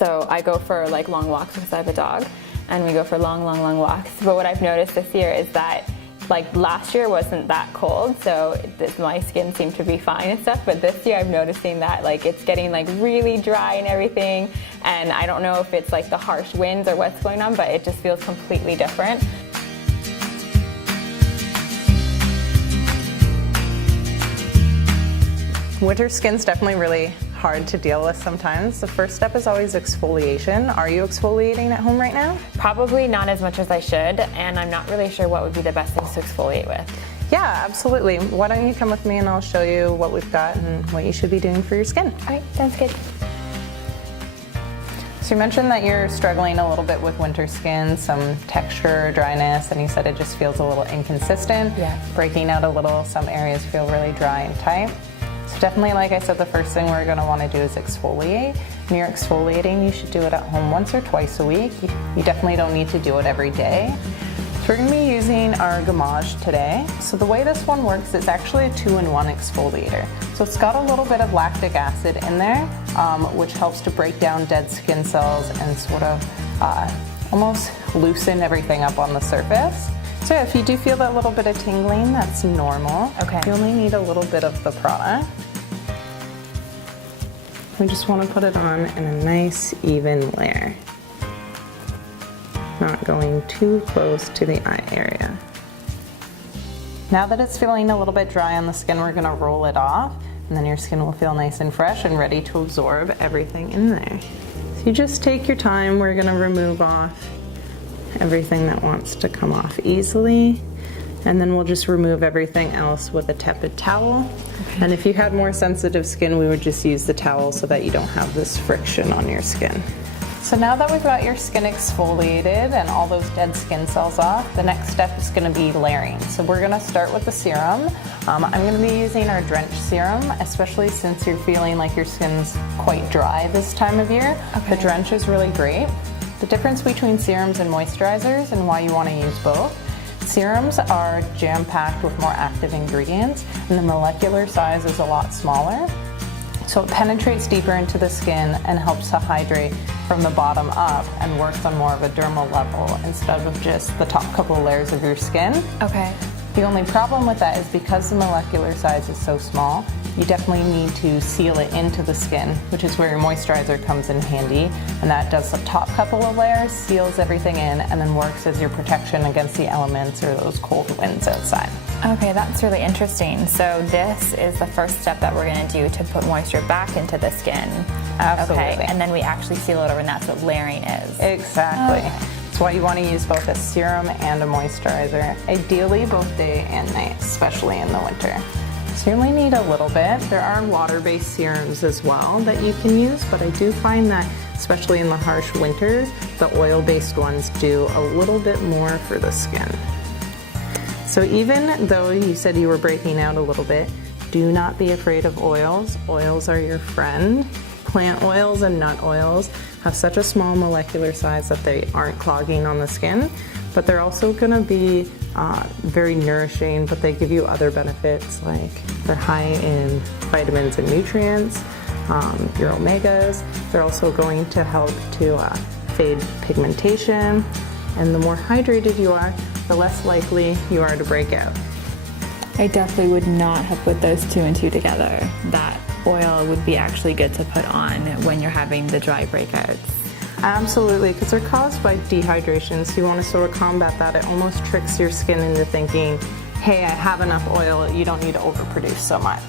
So I go for like long walks because I have a dog, and we go for long walks. But what I've noticed this year is that like last year wasn't that cold, so my skin seemed to be fine and stuff, but this year I'm noticing that like it's getting like really dry and everything, and I don't know if it's like the harsh winds or what's going on, but it just feels completely different. Winter skin's definitely really hard to deal with sometimes. The first step is always exfoliation. Are you exfoliating at home right now? Probably not as much as I should, and I'm not really sure what would be the best things to exfoliate with. Yeah, absolutely. Why don't you come with me and I'll show you what we've got and what you should be doing for your skin. All right, sounds good. So you mentioned that you're struggling a little bit with winter skin, some texture, dryness, and you said it just feels a little inconsistent. Yeah. Breaking out a little, some areas feel really dry and tight. So definitely, like I said, the first thing we're gonna wanna do is exfoliate. When you're exfoliating, you should do it at home once or twice a week. You definitely don't need to do it every day. So we're gonna be using our Gamage today. So the way this one works, it's actually a 2-in-1 exfoliator. So it's got a little bit of lactic acid in there, which helps to break down dead skin cells and sort of almost loosen everything up on the surface. So yeah, if you do feel that little bit of tingling, that's normal. Okay. You only need a little bit of the product. We just want to put it on in a nice even layer. Not going too close to the eye area. Now that it's feeling a little bit dry on the skin, we're going to roll it off, and then your skin will feel nice and fresh and ready to absorb everything in there. So you just take your time. We're going to remove off everything that wants to come off easily, and then we'll just remove everything else with a tepid towel. Okay. And if you had more sensitive skin, we would just use the towel so that you don't have this friction on your skin. So now that we've got your skin exfoliated and all those dead skin cells off, the next step is going to be layering. So we're going to start with the serum. I'm going to be using our Drench serum, especially since you're feeling like your skin's quite dry this time of year. Okay. The Drench is really great. The difference between serums and moisturizers and why you want to use both. Serums are jam-packed with more active ingredients, and the molecular size is a lot smaller. So it penetrates deeper into the skin and helps to hydrate from the bottom up and works on more of a dermal level instead of just the top couple layers of your skin. Okay. The only problem with that is because the molecular size is so small, you definitely need to seal it into the skin, which is where your moisturizer comes in handy. And that does the top couple of layers, seals everything in, and then works as your protection against the elements or those cold winds outside. Okay, that's really interesting. So this is the first step that we're gonna do to put moisture back into the skin. Absolutely. Okay, and then we actually seal it over, and that's what layering is. Exactly. Okay. That's why you want to use both a serum and a moisturizer, ideally both day and night, especially in the winter. So you only need a little bit. There are water-based serums as well that you can use, but I do find that, especially in the harsh winters, the oil-based ones do a little bit more for the skin. So even though you said you were breaking out a little bit, do not be afraid of oils. Oils are your friend. Plant oils and nut oils have such a small molecular size that they aren't clogging on the skin, but they're also going to be very nourishing, but they give you other benefits, like they're high in vitamins and nutrients, your omegas. They're also going to help to fade pigmentation, and the more hydrated you are, the less likely you are to break out. I definitely would not have put those two and two together. That oil would be actually good to put on when you're having the dry breakouts. Absolutely, because they're caused by dehydration, so you want to sort of combat that. It almost tricks your skin into thinking, hey, I have enough oil, you don't need to overproduce so much.